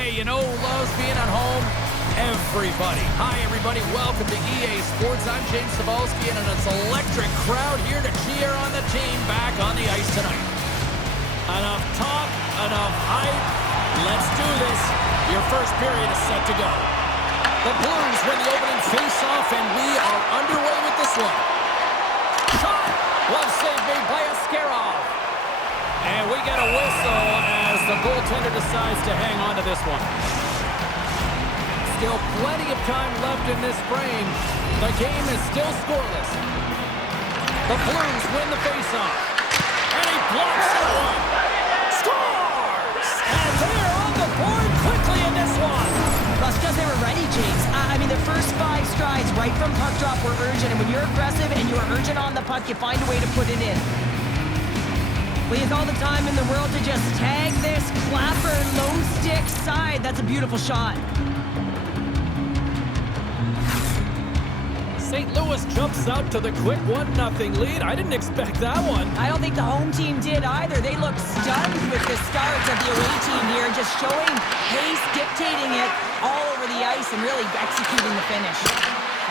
Hey, you know who loves being at home? Everybody. Hi, everybody. Welcome to EA Sports. I'm James Cebulski, and it's an electric crowd here to cheer on the team back on the ice tonight. Enough talk, enough hype. Let's do this. Your first period is set to go. The Blues win the opening face-off, and we are underway with this one. Shot! Glove save made by Askarov. And we get a whistle as the goaltender decides to hang on to this one. Still plenty of time left in this frame. The game is still scoreless. The Blues win the faceoff. And he blocks that one. Scores! And they're on the board quickly in this one. Well, it's because they were ready, James. I mean, the first 5 strides right from puck drop were urgent. And when you're aggressive and you're urgent on the puck, you find a way to put it in. Well, he has all the time in the world to just tag this clapper low stick side. That's a beautiful shot. St. Louis jumps out to the quick 1-0 lead. I didn't expect that one. I don't think the home team did either. They look stunned with the start of the away team here, just showing pace, dictating it all over the ice, and really executing the finish.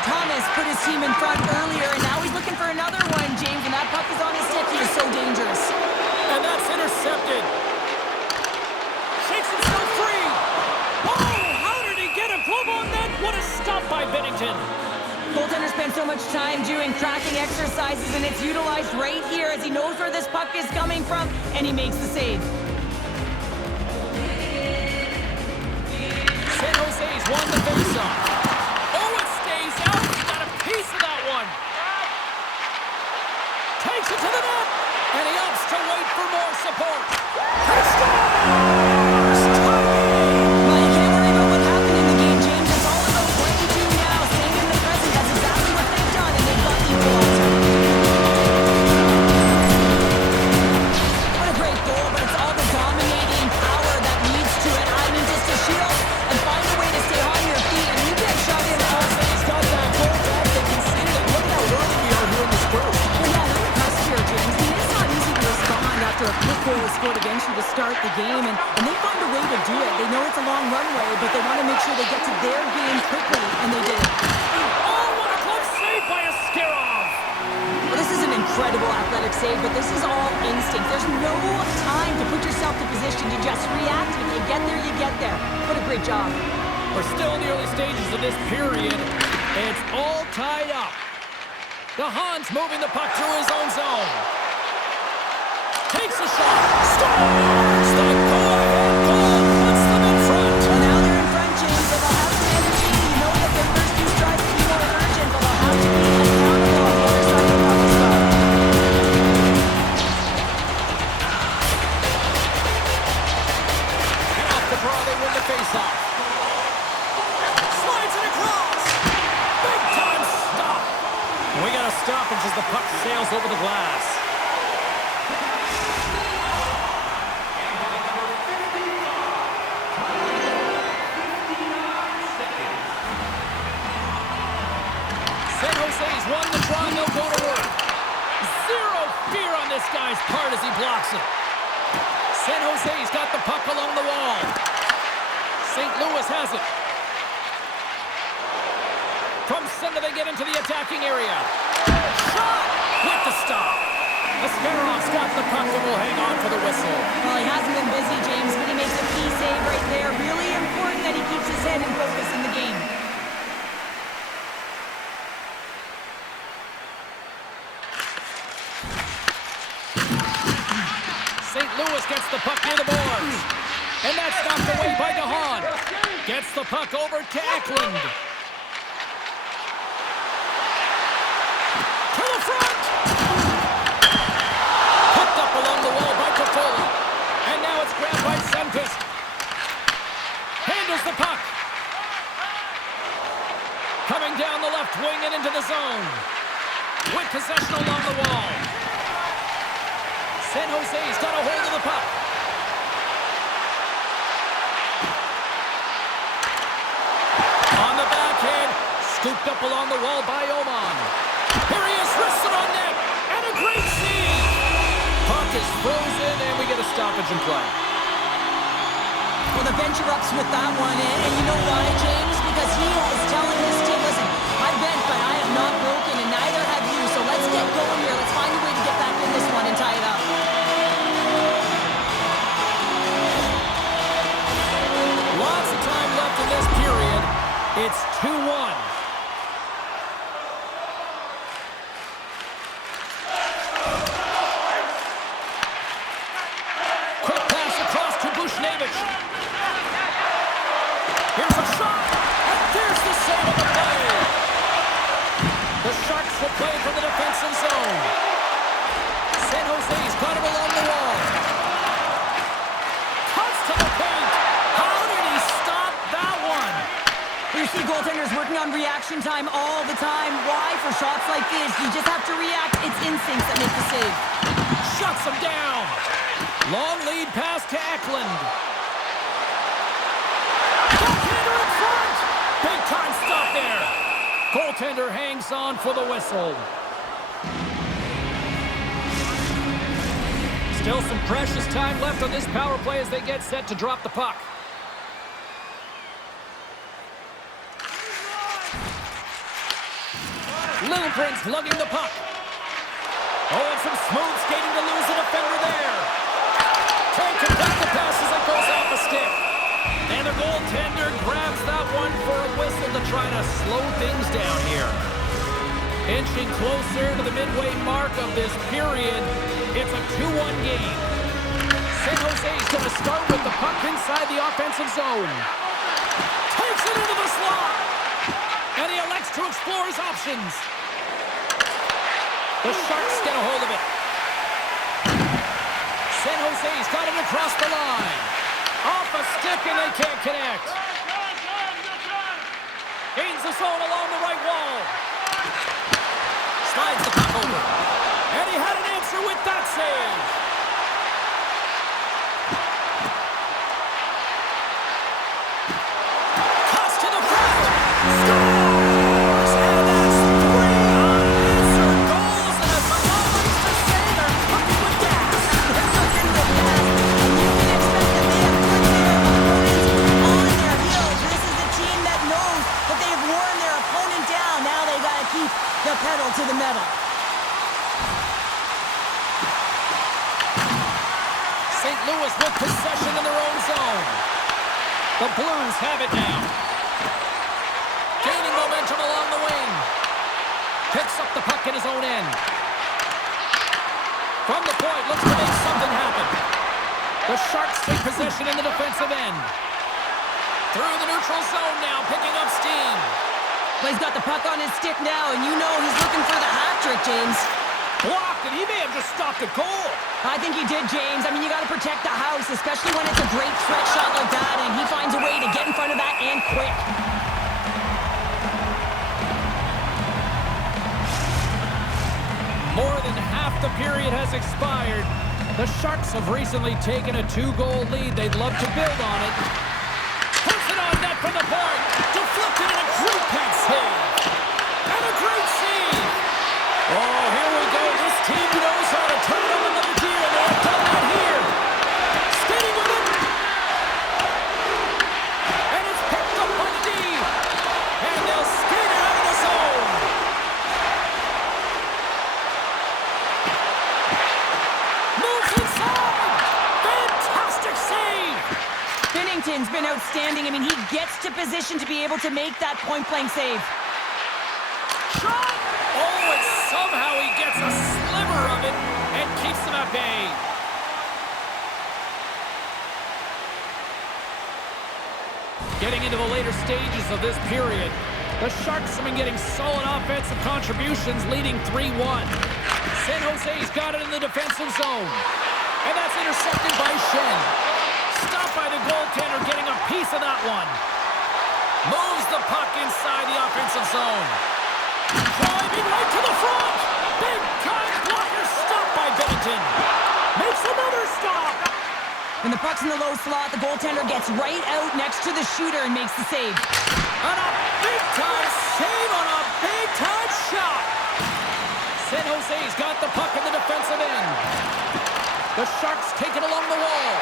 Thomas put his team in front earlier, and now he's looking for another one, James, and that puck is on his stick. He is so dangerous. And that's intercepted. Shakes himself free. Oh, how did he get a glove on that? What a stop by Binnington. Goaltender spent so much time doing tracking exercises, and it's utilized right here as he knows where this puck is coming from, and he makes the save. San Jose's won the faceoff. Oh, it stays out. He got a piece of that one. Takes it to the net, and he opts to wait for more support. He scores! Well, you can't worry about what happened in the game, James. It's all about what you do now, staying in the present. That's exactly what they've done, and they've got the equalizer. What a great goal, but it's all the dominating power that leads to it. I mean, just to shield and find a way to stay on your feet, and you get shot in the house. He's got that goal back. They conceded it. Look how early we are here in this first. Well, yeah, they're impressed here, James. I mean, it's not easy to respond after a quick goal is scored against you to start the game, and they find a way to do it. They know it's a long runway, but they want to make sure they get to their game quickly, and they did it. Oh, what a glove save by Askarov. Well, this is an incredible athletic save, but this is all instinct. There's no time to put yourself in position to just react. If you get there, you get there. What a great job. We're still in the early stages of this period. It's all tied up. The Hans moving the puck through his own zone. Takes a shot. Scores! The go-ahead goal puts them in front. Well, now they're in front, James, so they'll have some energy. You know that their first 2 strides will be more urgent, but they'll have to be accountable on the other side of the puck as well. And off the draw, they win the faceoff. Slides it across. Big time stop. We got a stoppage as the puck sails over the glass. San Jose's won the draw, no go to work. Zero fear on this guy's part as he blocks it. San Jose's got the puck along the wall. St. Louis has it. From center, they get into the attacking area. Shot! With the stop. Askarov's got the puck and will hang on for the whistle. Well, he hasn't been busy, James, but he makes a key save right there. Really important that he keeps his head and focus in the game. St. Louis gets the puck near the boards. And that's knocked away by DeHaan. Gets the puck over to Eklund. To the front! Hooked up along the wall by Toffoli. And now it's grabbed by Sundqvist. Handles the puck. Coming down the left wing and into the zone. With possession along the wall. San Jose's got a hold of the puck. On the backhand, scooped up along the wall by Oman. Here he is, wristed on net, and a great save. Puck is frozen, and we get a stoppage in play. Well, the bench erupts with that one, and you know why, James? Because he is telling his team, listen, I've bent, but I have not broken, and neither have you, so let's get going here. Let's find a way to get back in this one and tie it up. Lots of time left in this period. It's 2-1. Quick pass across to Bushnevich. Here's a shot, and there's the save of the play. The Sharks will play from the defensive zone. San Jose's got it along the wall. Cuts to the paint. How did he stop that one? You see goaltenders working on reaction time all the time. Why? For shots like this, you just have to react. It's instincts that make the save. Shuts him down. Long lead pass to Eklund. Goaltender in front. Big time stop there. Goaltender hangs on for the whistle. Still some precious time left on this power play as they get set to drop the puck. Lilligren's lugging the puck. Oh, and some smooth skating to lose a defender there. Can't complete the pass as it goes off the stick. And the goaltender grabs that one for a whistle to try to slow things down here. Inching closer to the midway mark of this period, it's a 2-1 game. San Jose's going to start with the puck inside the offensive zone. Takes it into the slot. And he elects to explore his options. The Sharks get a hold of it. San Jose's got it across the line. Off a stick and they can't connect. Gains the zone along the right wall. Slides the puck over. And he had an answer with that save. Toss to the front. Scores! And that's 3 unanswered goals. And as my mom likes to say, they're cooking with gas. They're cooking with gas, and you can expect that they have put their opponents on their heels. This is a team that knows that they've worn their opponent down. Now they got to keep the pedal to the metal. St. Louis with possession in their own zone. The Blues have it now. Gaining momentum along the wing. Picks up the puck in his own end. From the point, looks to make something happen. The Sharks take possession in the defensive end. Through the neutral zone now, picking up steam. Well, he's got the puck on his stick now, and you know he's looking for the hat trick, James. Blocked, and he may have just stopped a goal. I think he did, James. I mean, you got to protect the house, especially when it's a great threat shot like that, and he finds a way to get in front of that and quick. More than half the period has expired. The Sharks have recently taken a 2-goal lead. They'd love to build on it. Puts it on net from the point. Deflected and a great pad save. And a great save. Oh, here we go. This team knows how to turn it on another gear, and they've done that here. Skating with it. And it's picked up by the D. And they'll skate it out of the zone. Moves inside. Fantastic save. Binnington's been outstanding. I mean, he gets to position to be able to make that point-blank save. Shot! Oh, and somehow he gets a sliver of it and keeps them at bay. Getting into the later stages of this period, the Sharks have been getting solid offensive contributions, leading 3-1. San Jose's got it in the defensive zone. And that's intercepted by Shen. Stopped by the goaltender, getting a piece of that one. Moves the puck inside the offensive zone. Driving right to the front. Big time blocker stopped by Binnington. Makes another stop. When the puck's in the low slot, the goaltender gets right out next to the shooter and makes the save. And a big time save on a big time shot. San Jose's got the puck in the defensive end. The Sharks take it along the wall.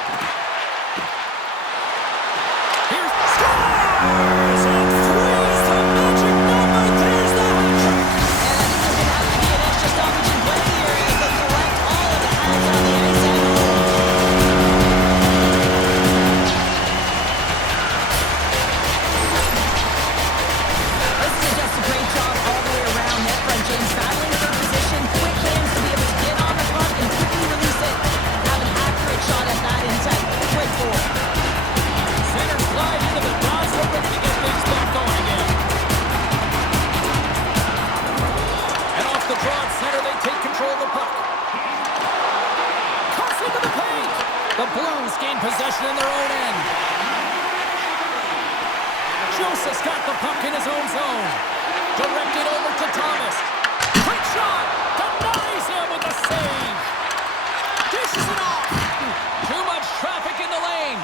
Leafs gain possession in their own end. Joseph's got the puck in his own zone. Directed over to Thomas. Quick shot! Denies him with the save! Dishes it off! Too much traffic in the lane.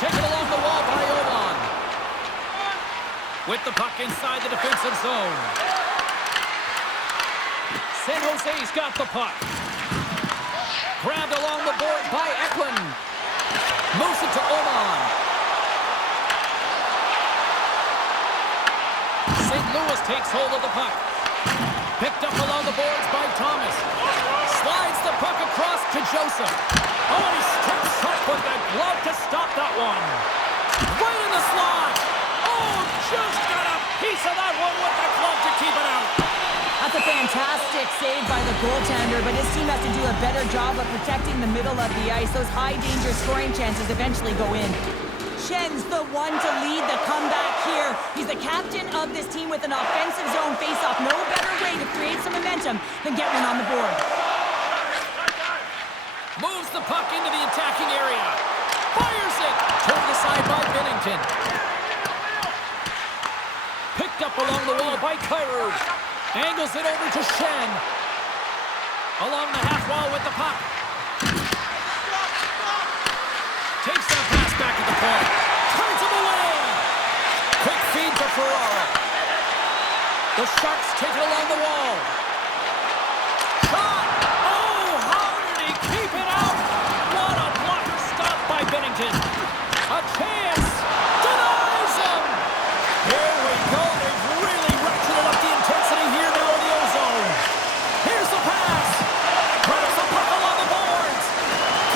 Taken along the wall by Oman. With the puck inside the defensive zone. San Jose's got the puck. Grabbed along the board by Eklund. Moves it to Oman. St. Louis takes hold of the puck. Picked up along the boards by Thomas. Slides the puck across to Joseph. Oh, and he steps up with that glove to stop that one. Right in the slot. Oh, just got a piece of that one with the glove to keep it out. That's a fantastic save by the goaltender, but his team has to do a better job of protecting the middle of the ice. Those high-danger scoring chances eventually go in. Schen's the one to lead the comeback here. He's the captain of this team with an offensive zone face-off. No better way to create some momentum than get one on the board. Moves the puck into the attacking area. Fires it. Turned aside by Binnington. Picked up along the wall by Kyrou. Angles it over to Schenn. Along the half wall with the puck. Takes that pass back at the point. Turns him away. Quick feed to Ferraro. The Sharks take it along the wall. Shot! Oh, how did he keep it out? What a block stop by Binnington. A chance. Denies him. Here we go. They've really ratcheted up the intensity here now in the ozone. Here's the pass. Throws the puck along the boards.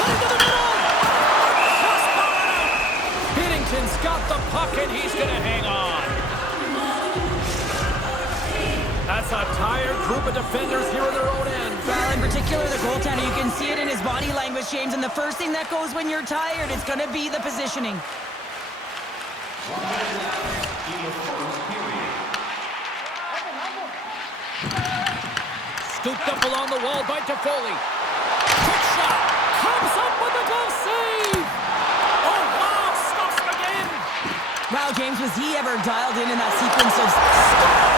Cutting to the middle. Just ball it out. Binnington's got the puck and he's going to hang on. That's a tired group of defenders here in their own end. Well, in particular, the goaltender, you can see it in his body language, James, and the first thing that goes when you're tired, it's going to be the positioning. Scooped up along the wall by Toffoli. Quick shot. Comes up with a glove save. Oh, wow. Stops him again. Wow, James, was he ever dialed in that sequence of...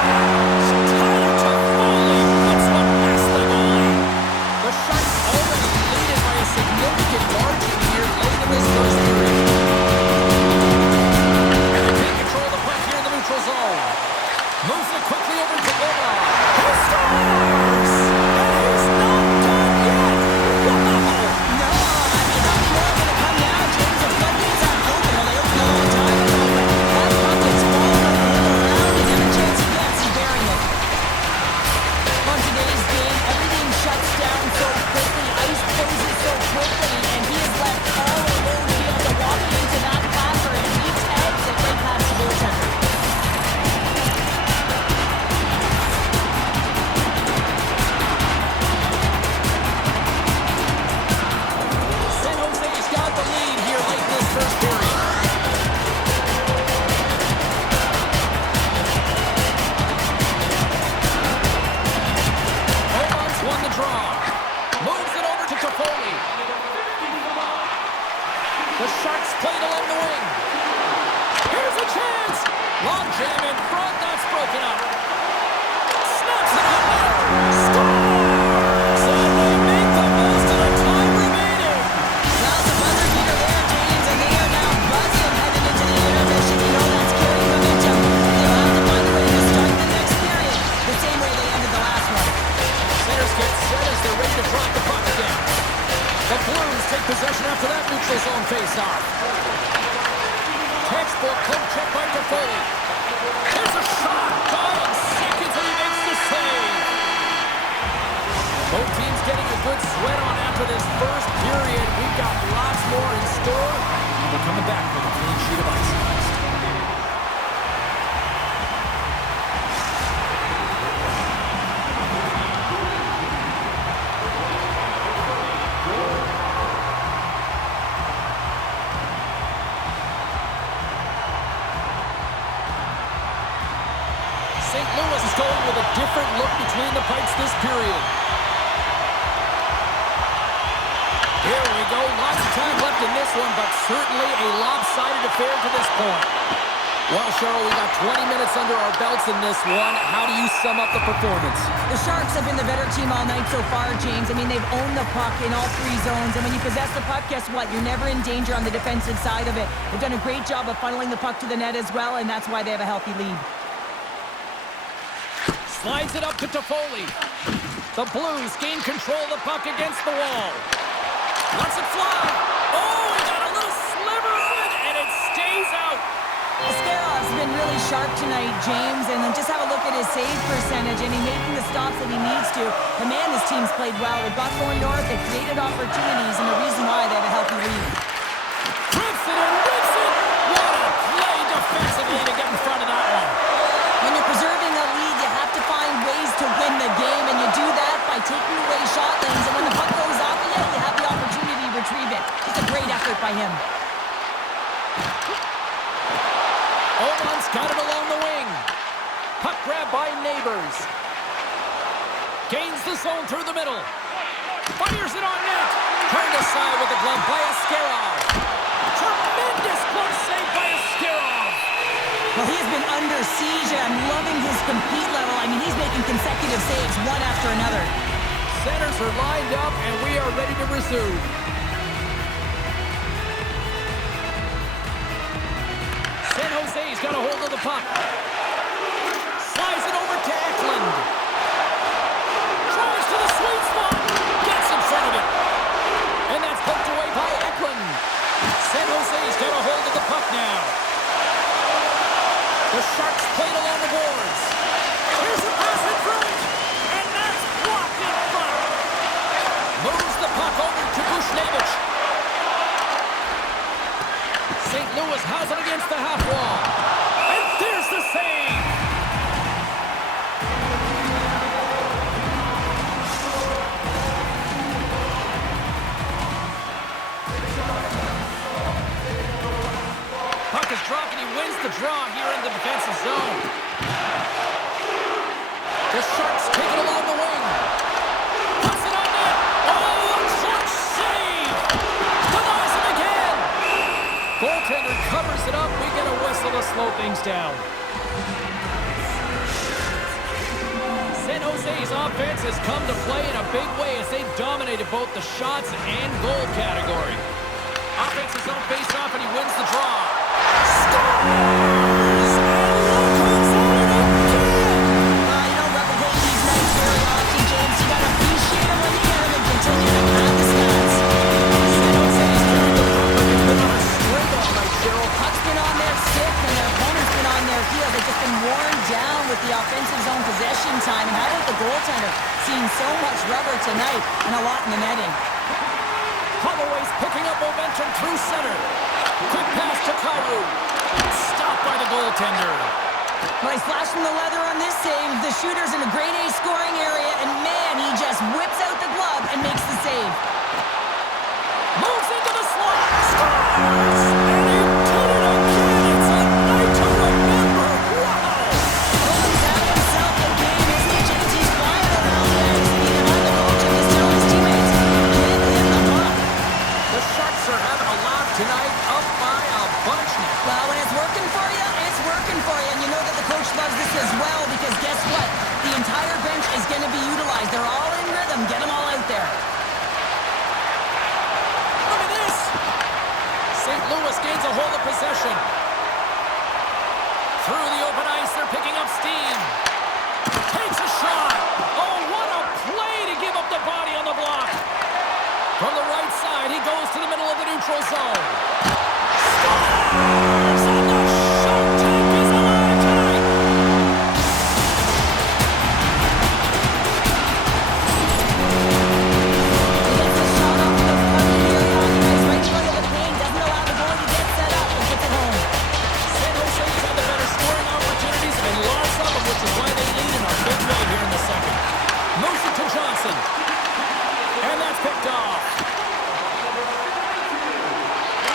Tyler Toffoli puts one past the goalie. The Sharks already leading by a significant margin here late in this first period. And they take control of the puck here in the neutral zone. Moves it quickly over to Oman. He scores! And he's not done yet! Wow! No, I mean, how many more are going to come now, James? The floodgates aren't open. Well, they opened a long time ago, but that puck is falling over around and every chance he gets, he's bearing it. On today's game, everything shuts down so quickly, ice closes so quickly, and he is left all alone to be able to walk into that passer, and he tags it right past the goaltender. San Jose's got the lead here late in this first period. Oman's won the draw. Moves it over to Toffoli. The Sharks played along the wing. Here's a chance. Long jam in front. That's broken up. Snaps it up there. Scores! And they make the most of the time remaining. Well, the buzzer beater there, James, and they are now buzzing heading into the intermission. You know that's carrying momentum. They'll have to find a way to start the next period the same way they ended the last one. Centers get set as they're ready to drop the puck again. The Blues take possession after that neutral zone face-off. Textbook poke check by Toffoli. There's a shot. Dying seconds and he makes the save. Both teams getting a good sweat on after this first period. We've got lots more in store. And we're coming back with a clean sheet of ice. St. Louis is going with a different look between the pipes this period. Here we go. Lots of time left involved in this one, but certainly a lopsided affair to this point. Well, Cheryl, we got 20 minutes under our belts in this one. How do you sum up the performance? The Sharks have been the better team all night so far, James. I mean, they've owned the puck in all three zones, and when you possess the puck, guess what? You're never in danger on the defensive side of it. They've done a great job of funneling the puck to the net as well, and that's why they have a healthy lead. Slides it up to Toffoli. The Blues gain control of the puck against the wall. Lets it fly. Oh, he got a little sliver of it, and it stays out. Ascarov's been really sharp tonight, James, and then just have a look at his save percentage, and he's making the stops that he needs to. The man, his team's played well. With Buck going north, they created opportunities, and the reason why they have a healthy lead. Trips it and rips it. What a play defensively to get in front of that one. When you're preserving a lead, you have to find ways to win the game, and you do that by taking away shot lanes, and when the puck goes off of you, you have the opportunity to retrieve it. It's a great effort by him. Oman's got it along the wing. Puck grab by Neighbors. Gains the zone through the middle. Fires it on net. Turned aside with the glove by Ascarov. Tremendous glove save by Ascarov. Well, he's been under siege, and I'm loving his compete level. I mean, he's making consecutive saves one after another. Centers are lined up, and we are ready to resume. San Jose's got a hold of the puck. Slides it over to Eklund. Tries to the sweet spot. Gets in front of it. And that's poked away by Eklund. San Jose's got a hold of the puck now. The Sharks played along the boards. Here's the pass in front. And that's blocked in front. Moves the puck over to Bushnevich. St. Louis has it against the half wall. And there's the save. Puck is dropped and he wins the draw here in the defensive zone. The Sharks take it along the wing. Puts it on net. Oh, a clutch save. Denies him again. Goaltender covers it up. We get a whistle to slow things down. San Jose's offense has come to play in a big way as they dominated both the shots and goal category. Offense is on face-off and he wins the draw. Scores! You don't replicate these nights very often, James. You got to appreciate them when you get them and continue to add the stats. San Jose's carried the puck, but they've been on a string all night, Cheryl. Puck's been on their stick and their opponent's been on their heels. They've just been worn down with the offensive zone possession time. And how about the goaltender seeing so much rubber tonight and a lot in the netting? Holloway's picking up momentum through center. Quick pass to Kyrou. Stopped by the goaltender. Well, he's flashing the leather on this save. The shooter's in a grade A scoring area, and man, he just whips out the glove and makes the save. Moves into the slot. Scores! And he did it again. It's a night to remember. Wow! Oh, he's having himself a game, isn't he, James? He's flying around there. He's being on the coach and he's telling his teammates, get in the puck. The Sharks are having a laugh tonight, up by a bunch now. Well, when it's working for you, it's working for you. And you know that the coach loves this as well because guess what? The entire bench is going to be utilized. They're all in rhythm. Get them all out there. Look at this. St. Louis gains a hold of possession. Through the open ice, they're picking up steam. Takes a shot. Oh, what a play to give up the body on the block. From the right side, he goes to the middle of the neutral zone. Scores! And the Shark tank is alive tonight. He gets the shot off the front area on the ice right in front of the paint. Doesn't allow the goalie to get set up and gets it home. San Jose's had the better scoring opportunities and lots of them, which is why they lead in a big way here in the second. Moves it to Johnson. And that's picked off.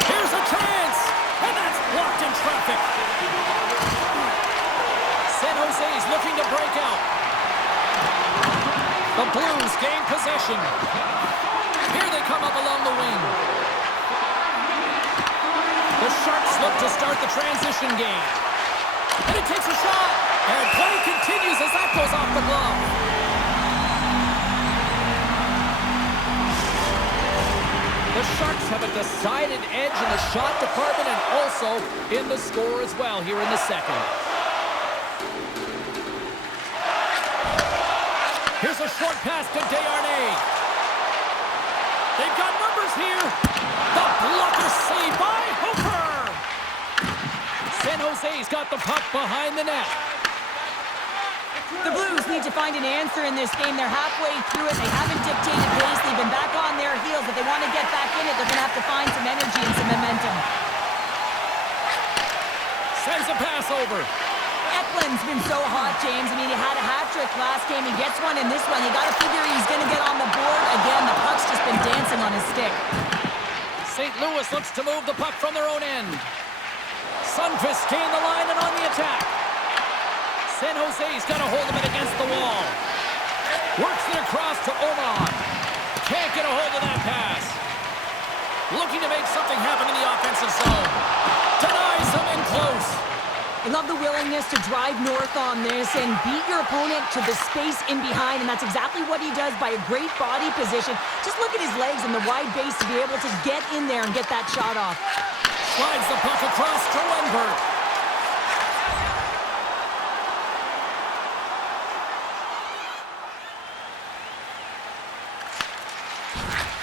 Here's a chance. And that's blocked in traffic. San Jose's looking to break out. The Blues gain possession. Here they come up along the wing. Sharks look to start the transition game. And it takes a shot. And play continues as that goes off the glove. The Sharks have a decided edge in the shot department and also in the score as well here in the second. Here's a short pass to Desharnais. They've got numbers here. The blocker saved by Hooper. San Jose's got the puck behind the net. The Blues need to find an answer in this game. They're halfway through it. They haven't dictated pace. They've been back on their heels. If they want to get back in it, they're going to have to find some energy and some momentum. Sends a pass over. Eklund's been so hot, James. I mean, he had a hat-trick last game. He gets one in this one. You got to figure he's going to get on the board again. The puck's just been dancing on his stick. St. Louis looks to move the puck from their own end. Sundqvist gained the line and on the attack. San Jose's got a hold of it against the wall. Works it across to Oman. Can't get a hold of that pass. Looking to make something happen in the offensive zone. Denies him in close. I love the willingness to drive north on this and beat your opponent to the space in behind, and that's exactly what he does by a great body position. Just look at his legs and the wide base to be able to get in there and get that shot off. Slides the puck across to Wenberg.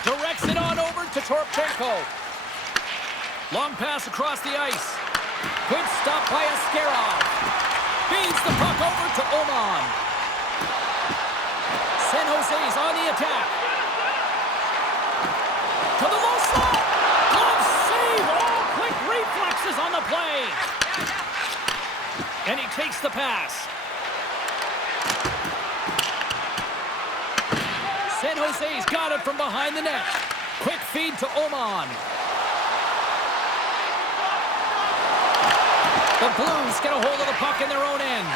Directs it on over to Torpchenko. Long pass across the ice. Good stop by Askarov. Feeds the puck over to Oman. San Jose's on the attack. To the low slot. Glove save. All quick reflexes on the play. And he takes the pass. San Jose's got it from behind the net. Quick feed to Oman. The Blues get a hold of the puck in their own end.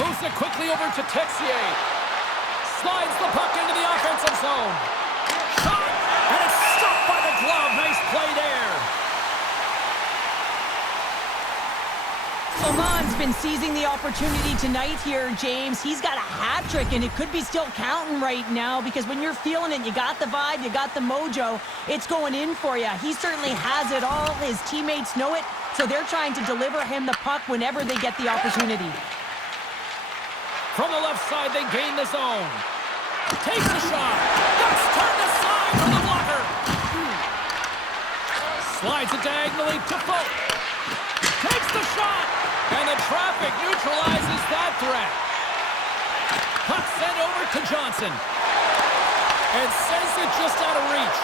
Moves it quickly over to Texier. Slides the puck into the offensive zone. Shot! And it's stopped by the glove. Nice play there. Oman's been seizing the opportunity tonight here, James. He's got a hat trick, and it could be still counting right now because when you're feeling it, you got the vibe, you got the mojo, it's going in for you. He certainly has it all. His teammates know it. So they're trying to deliver him the puck whenever they get the opportunity. From the left side, they gain the zone. Takes a shot. That's turned aside from the blocker. Slides it diagonally to Folk. Takes the shot. And the traffic neutralizes that threat. Puck sent over to Johnson. And sends it just out of reach.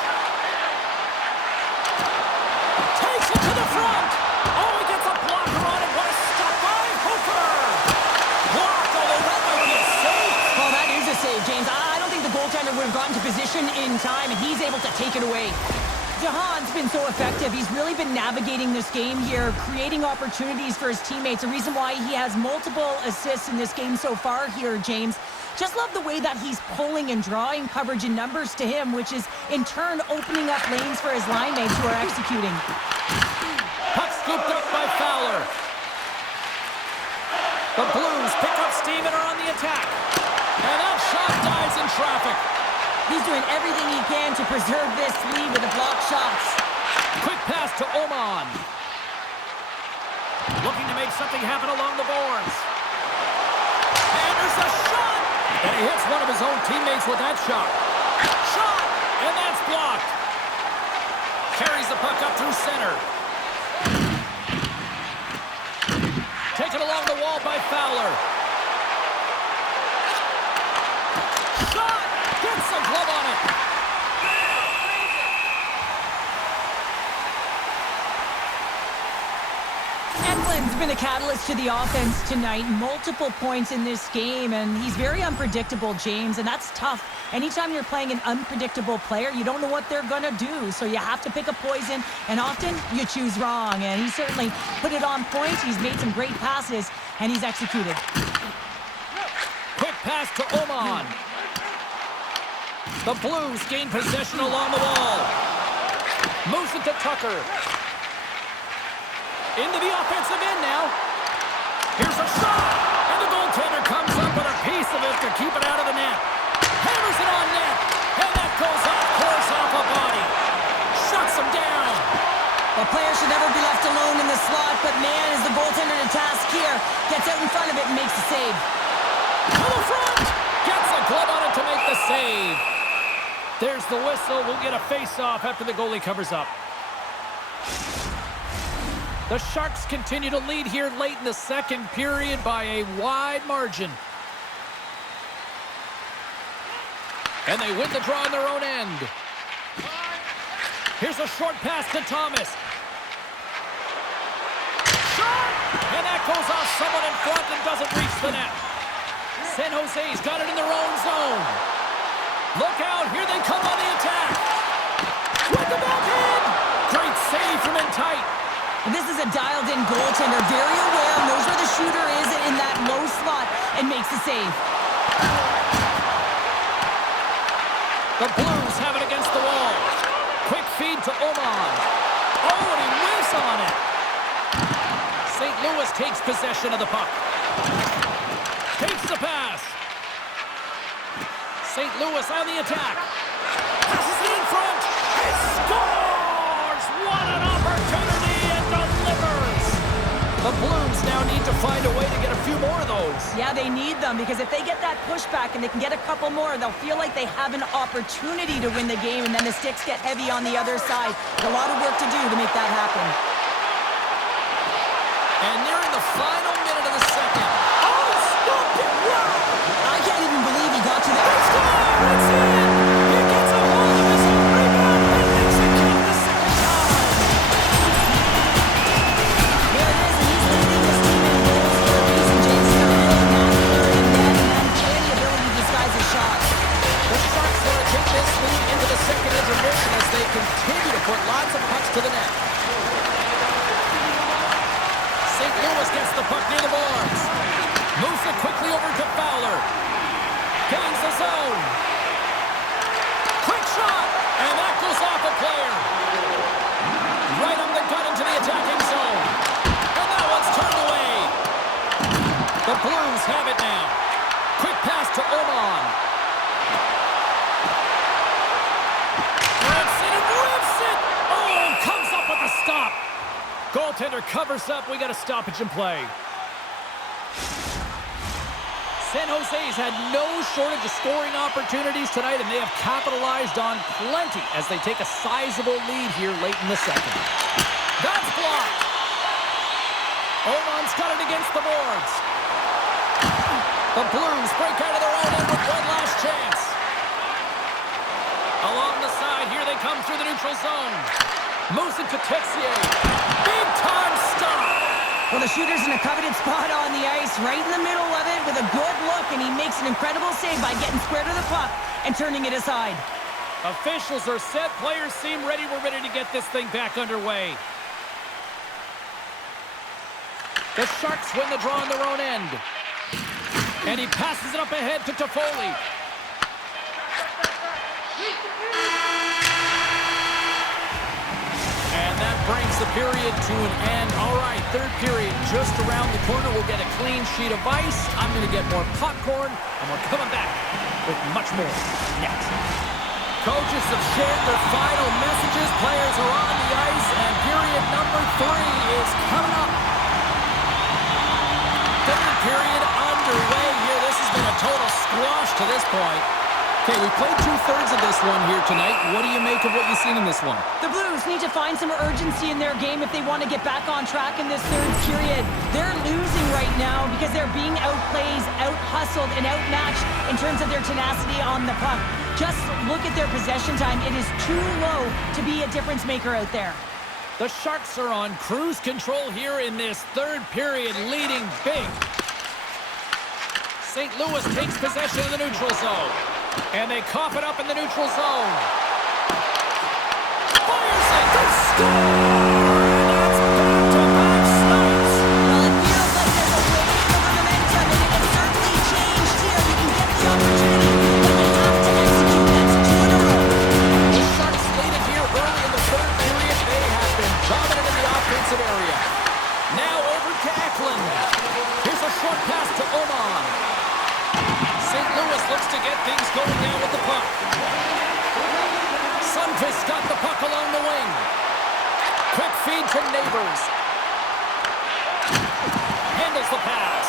Takes it to the front. Oh, he gets a blocker on it. What a stop by Hooper. Blocked, although that might be a save. Well, that is a save, James. I don't think the goaltender would have gotten to position in time, and he's able to take it away. Jahan's been so effective. He's really been navigating this game here, creating opportunities for his teammates. The reason why he has multiple assists in this game so far here, James. Just love the way that he's pulling and drawing coverage and numbers to him, which is in turn opening up lanes for his line mates who are executing. Puck scooped up by Fowler. The Blues pick up steam and are on the attack. And that shot dies in traffic. He's doing everything he can to preserve this lead with the block shots. Quick pass to Oman. Looking to make something happen along the boards. And there's a shot! And he hits one of his own teammates with that shot. Shot! And that's blocked. Carries the puck up through center. Taken along the wall by Fowler. Shot! Gets a glove on it. Eklund's been a catalyst to the offense tonight. Multiple points in this game, and he's very unpredictable, James, and that's tough. Anytime you're playing an unpredictable player, you don't know what they're going to do, so you have to pick a poison, and often you choose wrong, and he certainly put it on point. He's made some great passes, and he's executed. Quick pass to Oman. The Blues gain possession along the wall. Moves it to Tucker. Into the offensive end now. Here's a shot. And the goaltender comes up with a piece of it to keep it out of the net. Hammers it on net. And that goes off course off a body. Shuts him down. The player should never be left alone in the slot, but man, is the goaltender to task here. Gets out in front of it and makes the save. To the front. Gets a glove on it to make the save. There's the whistle. We'll get a face-off after the goalie covers up. The Sharks continue to lead here late in the second period by a wide margin. And they win the draw on their own end. Here's a short pass to Thomas. Shot! And that goes off someone in front and doesn't reach the net. San Jose's got it in their own zone. Look out, here they come on the attack. With the backhand! Great save from in tight. This is a dialed-in goaltender, very aware, knows where the shooter is in that low slot, and makes the save. The Blues have it against the wall. Quick feed to Oman. Oh, and he whiffs on it. St. Louis takes possession of the puck. Takes the pass. St. Louis on the attack. Passes it in front. It scores! What an opportunity, and delivers! The Blues now need to find a way to get a few more of those. Yeah, they need them, because if they get that pushback and they can get a couple more, they'll feel like they have an opportunity to win the game, and then the sticks get heavy on the other side. A lot of work to do to make that happen. And they're in the final minute of the second. Oh, stopped it! Wow! I can't even believe he got to that. It's in! He gets a hold of his own rebound and makes it count the second time. There it is, and he's leading this team in goals for a reason. James is a real master in net, and then the ability to disguise his shot. The Sharks want to take this lead into the second intermission as they continue to put lots of pucks to the net. St. Louis gets the puck near the boards. Moves it quickly over to Fowler. Gains the zone. Quick shot. And that goes off a player. Right on the gut into the attacking zone. And that one's turned away. The Blues have it now. Quick pass to Oman. Rips it and rips it. Oh, comes up with a stop. Goaltender covers up. We got a stoppage in play. San Jose's had no shortage of scoring opportunities tonight, and they have capitalized on plenty as they take a sizable lead here late in the second. That's blocked. Oman's got it against the boards. The Blues break out of their own end with one last chance. Along the side, here they come through the neutral zone. Moves it to Texier. Big-time stop. Well, the shooter's in a coveted spot on the ice, right in the middle of it with a good look, and he makes an incredible save by getting square to the puck and turning it aside. Officials are set. Players seem ready. We're ready to get this thing back underway. The Sharks win the draw on their own end. And he passes it up ahead to Toffoli. And that brings the period to an end. All right, third period just around the corner. We'll get a clean sheet of ice. I'm going to get more popcorn, and we're coming back with much more next. Coaches have shared their final messages. Players are on the ice, and period number 3 is coming up. Third period underway here. This has been a total squash to this point. Okay, we played 2/3 of this one here tonight. What do you make of what you've seen in this one? The Blues need to find some urgency in their game if they want to get back on track in this third period. They're losing right now because they're being outplayed, out-hustled, and outmatched in terms of their tenacity on the puck. Just look at their possession time. It is too low to be a difference maker out there. The Sharks are on cruise control here in this third period, leading big. St. Louis takes possession of the neutral zone. And they cough it up in the neutral zone. Fires it to score! That's back-to-back snipes. Well, it feels like there's a wave of momentum, and it can certainly change here. You can get the opportunity, but you have to execute. That's 2 in a row. The Sharks lead it here early in the third period. They have been dominant in the offensive area. delivers. Handles the pass.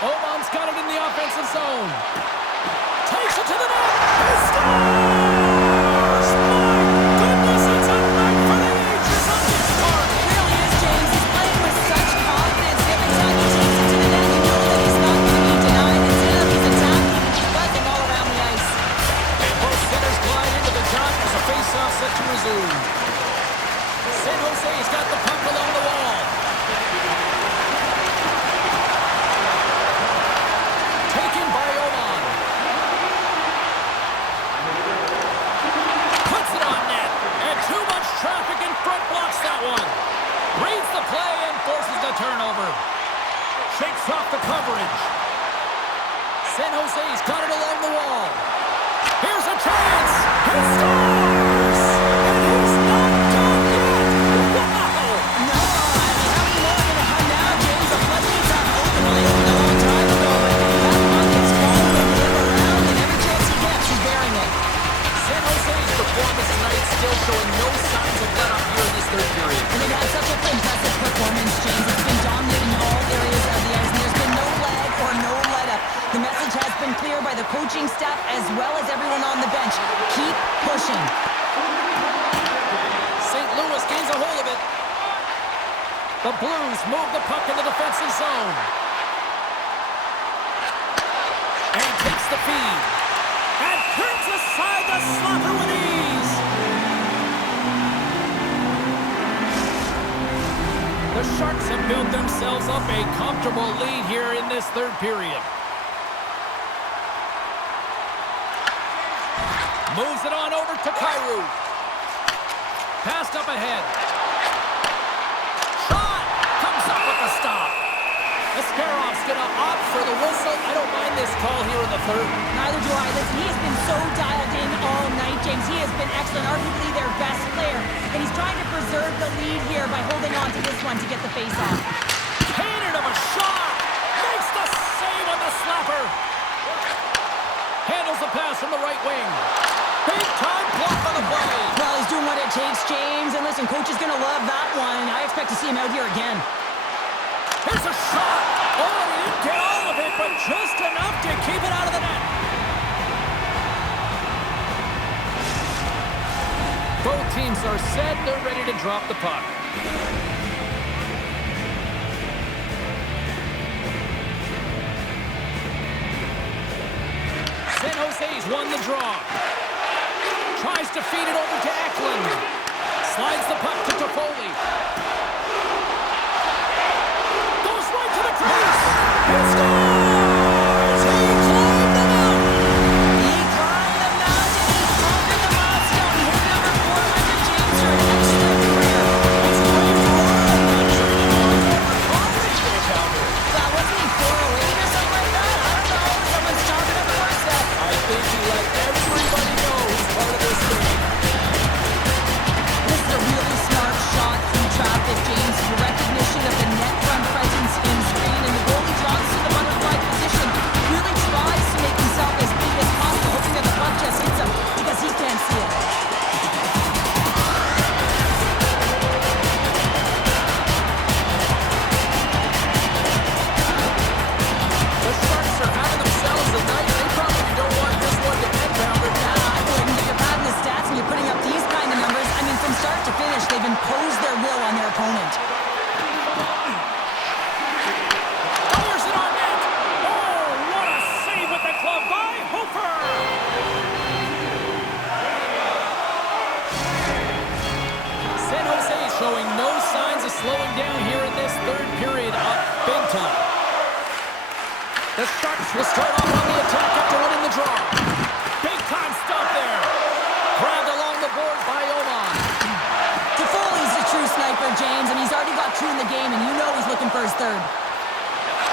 Oman's got it in the offensive zone. Takes it to the net. He scores! My goodness, it's a night for the ages on this part. It really is, James. He's playing with such confidence. Every time he takes it to the net, you know that he's not going to be denied. Instead of he's attacking, he's buzzing all around the ice. And both centers glide into the dot as a face-off set to resume. San Jose's got the puck along the wall. Taken by Oman. Puts it on net. And too much traffic in front blocks that one. Reads the play and forces the turnover. Shakes off the coverage. San Jose's got it along the wall. Here's a chance. He scores! And he's not done yet. Wow! No, I mean, how many more are going to come now, James? The floodgates aren't open. Well, they opened a long time ago, but that puck is following him around, and every chance he gets, he's bearing it. San Jose's performance tonight still showing no signs of let up here in this third period. And they've had such an impressive performance, James. It's been dominating all areas of the ice, and there's been no lag or no let-up. The message has been clear by the coaching staff as well as everyone on the bench. Keep pushing. St. Louis gains a hold of it. The Blues move the puck in the defensive zone. And takes the feed. And turns aside the slapper with ease. The Sharks have built themselves up a comfortable lead here in this third period. Moves it on over to Kyrou. Passed up ahead. Shot! Comes up with the stop. Ascarov's going to opt for the whistle. I don't mind this call here in the third. Neither do I. Listen, he has been so dialed in all night, James. He has been excellent, arguably their best player. And he's trying to preserve the lead here by holding on to this one to get the face-off. Painted him a shot. Makes the save on the slapper. Handles the pass from the right wing. Big time block on the play. Well, he's doing what it takes, James. And listen, coach is going to love that one. I expect to see him out here again. Here's a shot. Oh, he didn't get all of it, but just enough to keep it out of the net. Both teams are set. They're ready to drop the puck. San Jose's won the draw. Tries to feed it over to Eklund. Slides the puck to Toffoli. Goes right to the crease. He scores! He climbed the mountain. He climbed the mountain. He conquered the milestone. Hit number 400, James, for an excellent career. It's great for all. Not sure anymore. Wasn't he 408 or something like that? I don't know. Someone's talking up the worst that. I think he let everybody know he's part of this game. This is a really smart shot through traffic, James. The recognition of the net front presence in screen, and the goalie draws to the butterfly position. Really tries to make himself as big as possible, hoping that the puck just hits him because he can't see it. The Sharks are having themselves a night. They probably don't want this one to end, Pounder. I wouldn't. If you're padding the stats and you're putting up these kind of numbers, I mean, from start to finish, they've imposed their will on their opponent. Fires it on net. Oh, what a save with the glove by Hofer. San Jose is showing no signs of slowing down here in this third period, up big time. The Sharks will start off on the attack after winning the draw. Big time stop there. Grabbed along the boards by Oman. Toffoli's a true sniper, James, and he's already got two in the game, and you know he's looking for his third.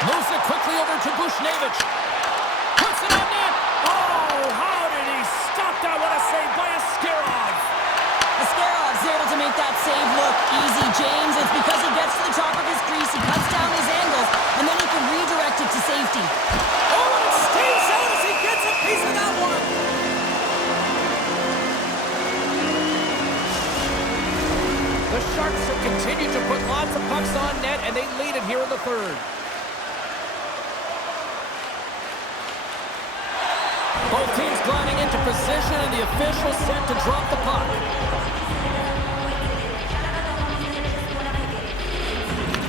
Moves it quickly over to Bushnevich. Puts it on net. Oh, how did he stop that? What a save by Askarov. Askarov's able to make that save look easy, James. It's because he gets to the top of his crease, he cuts down his angles, and then he can redirect it to safety. Oh, and it stays continue to put lots of pucks on net, and they lead it here in the third. Both teams gliding into position, and the official set to drop the puck.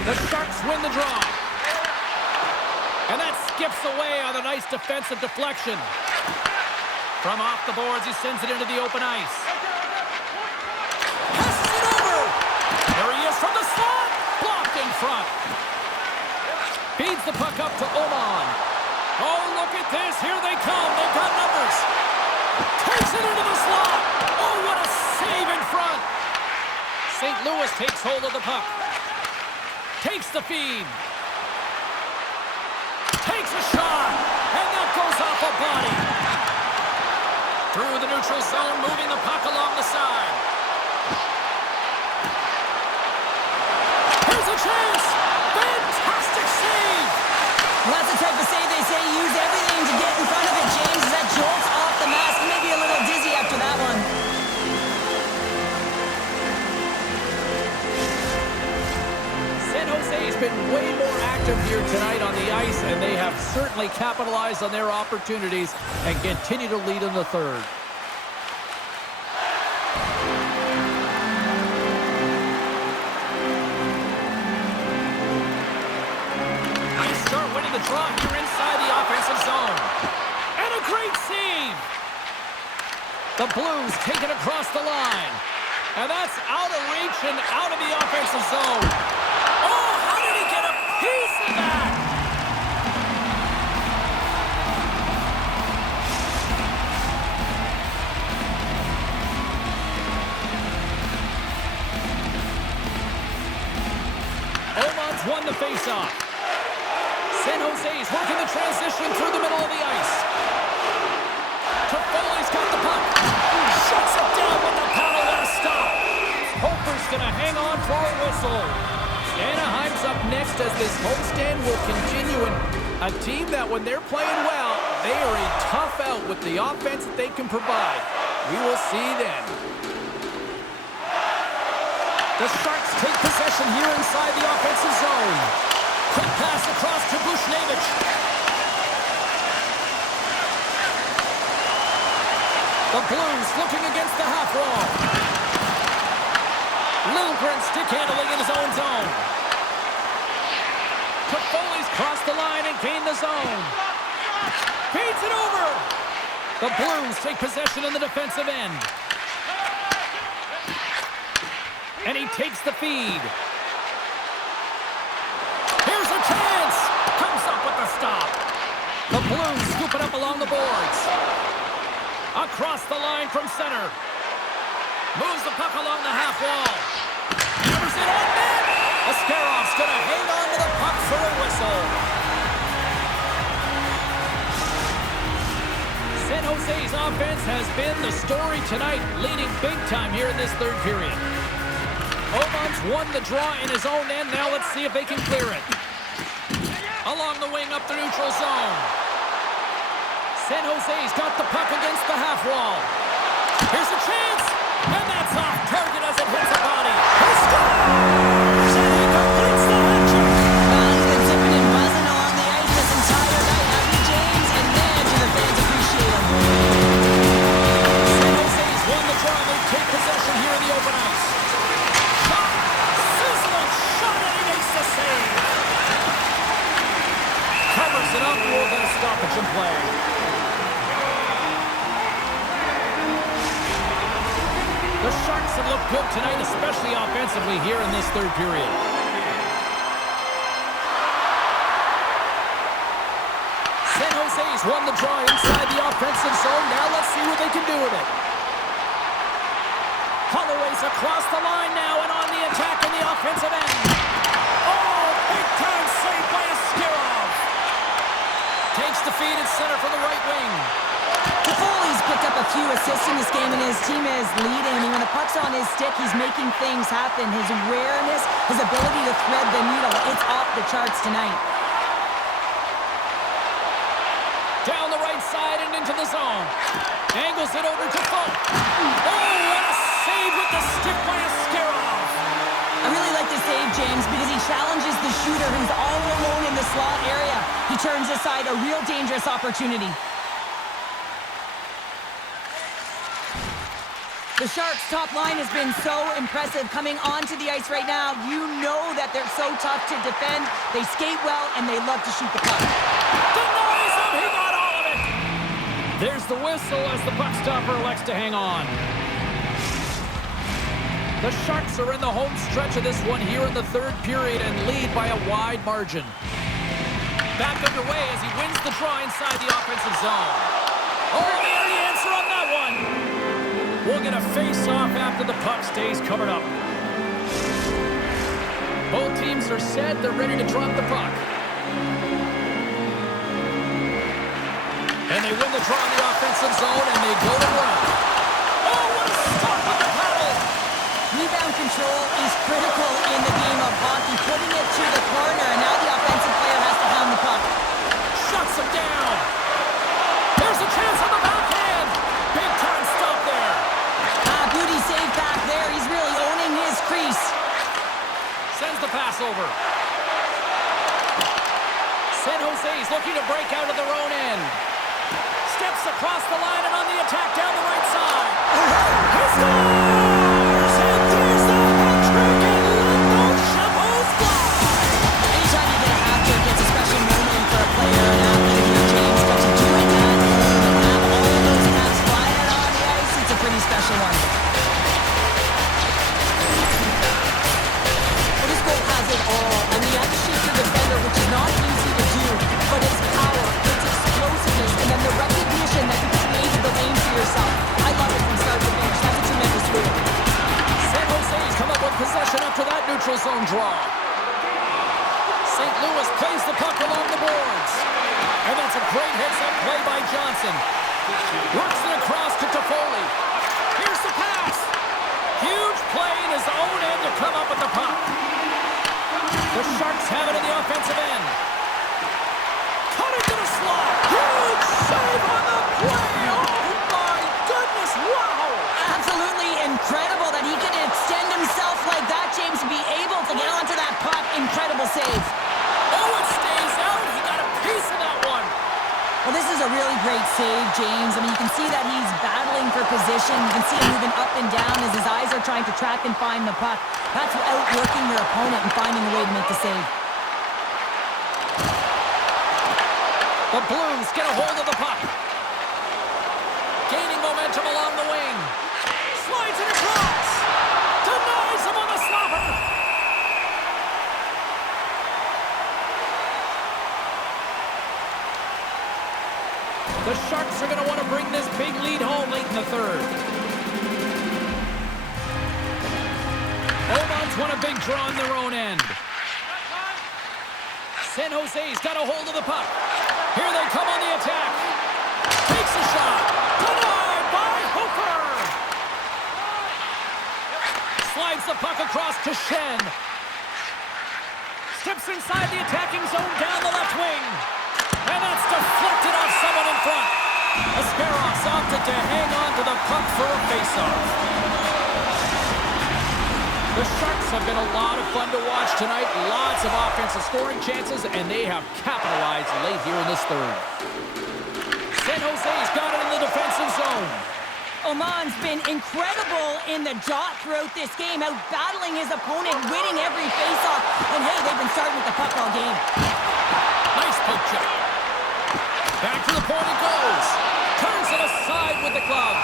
The Sharks win the draw. And that skips away on a nice defensive deflection. From off the boards, he sends it into the open ice. Passes it over. There he is from the slot. Blocked in front. Feeds the puck up to Oman. Oh, look at this. Here they come. They've got numbers. Takes it into the slot. Oh, what a save in front. St. Louis takes hold of the puck. Takes the feed. Takes a shot. And that goes off a body. Through the neutral zone, moving the puck along the side. Here's a chance. Fantastic save. Well, that's the type of save they say use everything to get in front of it, James. As that jolts off the mask, maybe a little dizzy after that one. San Jose's been way more active here tonight on the ice, and they have certainly capitalized on their opportunities and continue to lead in the third. Nice start winning the draw here inside the offensive zone. And a great save! The Blues take it across the line. And that's out of reach and out of the offensive zone. Oh, how did he get a piece of that? Oman's won the faceoff. San Jose's working the transition through the middle of the ice. Toffoli's got the puck. Shuts it down with the paddle and a stop. Hofer's going to hang on for a whistle. Anaheim's up next as this homestand will continue. And a team that when they're playing well, they are a tough out with the offense that they can provide. We will see then. The Sharks take possession here inside the offensive zone. Quick pass across to Bushnevich. The Blues looking against the half wall. Lilgren stick handling in his own zone. Toffoli's crossed the line and gained the zone. Feeds it over. The Blues take possession in the defensive end. And he takes the feed. Here's a chance. Comes up with the stop. The Blues scoop it up along the boards. Across the line from center. Moves the puck along the half wall. Hammers it on net. Ascarov's going to hang on to the puck for a whistle. San Jose's offense has been the story tonight, leading big time here in this third period. Oman's won the draw in his own end. Now let's see if they can clear it. Along the wing up the neutral zone. San Jose's got the puck against the half wall. Here's a chance. And that's off target as it hits a body. He scores! And he completes the hat trick. Well, he's been zipping and buzzing along the ice this entire night, haven't you, James? And man, do the fans appreciate him. San Jose's won the draw. They take possession here in the open ice. Shot! Sizzling shot, and he makes the save. Covers it up. We'll get a stoppage in play. The Sharks have looked good tonight, especially offensively here in this third period. San Jose's won the draw inside the offensive zone. Now let's see what they can do with it. Holloway's across the line now and on the attack in the offensive end. Oh, big-time save by Askarov. Takes the feed at center from the right wing. Toffoli's picked up a few assists in this game, and his team is leading. I mean, when the puck's on his stick, he's making things happen. His awareness, his ability to thread the needle, it's off the charts tonight. Down the right side and into the zone. Angles it over to Folk. Oh, what a save with the stick by Askarov. I really shooter who's all alone in the slot area. He turns aside a real dangerous opportunity. The Sharks' top line has been so impressive coming onto the ice right now. You know that they're so tough to defend. They skate well, and they love to shoot the puck. Denies him! He got all of it! There's the whistle as the puck stopper elects to hang on. The Sharks are in the home stretch of this one here in the third period and lead by a wide margin. Back underway as he wins the draw inside the offensive zone. Oh, they have the answer on that one! We'll get a face-off after the puck stays covered up. Both teams are set. They're ready to drop the puck. And they win the draw in the offensive zone, and they go to work. Oh, what a stop on the paddle! Rebound control is critical in the game of hockey. Putting it to the corner, and now the offensive player has to hound the puck. Shuts him down. There's a chance on the backhand. Big-time stop there. Beauty save back there. He's really owning his crease. Sends the pass over. San Jose's looking to break out of their own end. Steps across the line and on the attack down the right side. He scores! And there's the hat trick and let those shovels fly! Anytime you get a hat trick, it's a special moment for a player, an athlete here, James. But to do it at home and have all of those hats flying out on the ice, it's a pretty special one. All. And he had to shoot the defender, which is not easy to do, but it's power, it's explosiveness, and then the recognition that you created the lane for yourself. I love it from start to finish. That's a tremendous move. San Jose's come up with possession after that neutral zone draw. St. Louis plays the puck along the boards. And that's a great heads-up play by Johnson. Works it across to Toffoli. Here's the pass. Huge play in his own end to come up with the puck. The Sharks have it in the offensive end. Cut into the slot. Huge save on the play. Oh, my goodness. Wow. Absolutely incredible that he can extend himself like that, James, to be able to get onto that puck. Incredible save. Oh, it stays out. He got a piece of that one. Well, this is a really great save, James. I mean, you can see that he's battling for position. You can see him moving up and down as his eyes are trying to track and find the puck. That's outworking your opponent and finding a way to make the save. The Blues get a hold of the puck. Gaining momentum along the wing. Slides it across. Denies him on the slapper. The Sharks are going to want to bring this big lead home late in the third. Oman's won a big draw on their own end. San Jose's got a hold of the puck. Here they come on the attack. Takes a shot. Denied by Hooper. Slides the puck across to Shen. Steps inside the attacking zone down the left wing. And that's deflected off someone in front. Ascaros opted to hang on to the puck for a faceoff. The Sharks have been a lot of fun to watch tonight. Lots of offensive scoring chances, and they have capitalized late here in this third. San Jose's got it in the defensive zone. Oman's been incredible in the dot throughout this game, out battling his opponent, winning every faceoff. And hey, they've been starting with the puck all game. Nice poke check. Back to the point it goes. Turns it aside with the glove.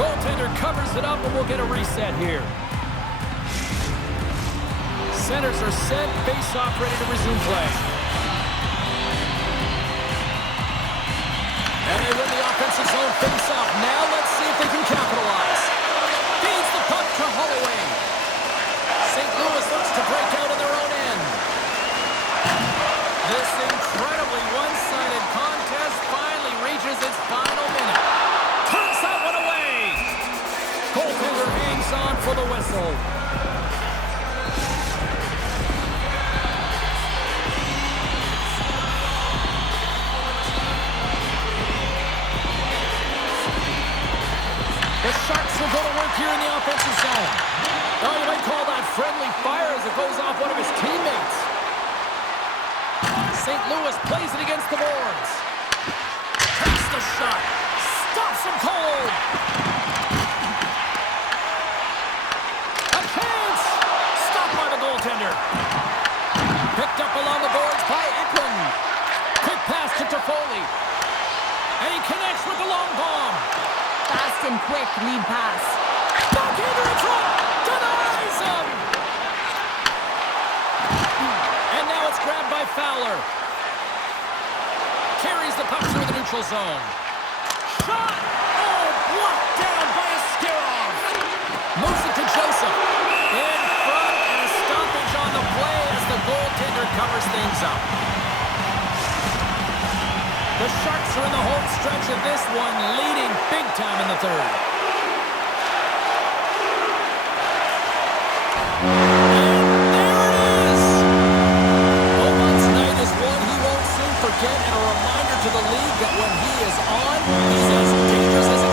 Goaltender covers it up, and we'll get a reset here. Centers are set. Face-off ready to resume play. And they win the offensive zone face-off. Now let's see if they can capitalize. Feeds the puck to Holloway. St. Louis looks to break out of their own end. This incredibly one-sided contest finally reaches its final minute. Turns that one away. Goaltender hangs on for the whistle. The Sharks will go to work here in the offensive zone. Oh, you might call that friendly fire as it goes off one of his teammates. St. Louis plays it against the boards. Takes the shot. Stops him cold. A chance. Stopped by the goaltender. Picked up along the boards by Eklund. Quick pass to Toffoli. And he connects with the long bomb. Fast and quick lead pass. Backhander in front. Denies him. And now it's grabbed by Fowler. Carries the puck through the neutral zone. Shot! Oh, blocked down by Askarov. Moves it to Joseph. In front and a stoppage on the play as the goaltender covers things up. The Sharks are in the home stretch of this one, leading big time in the third. And there it is! Oman's night is one he won't soon forget, and a reminder to the league that when he is on, he's as dangerous as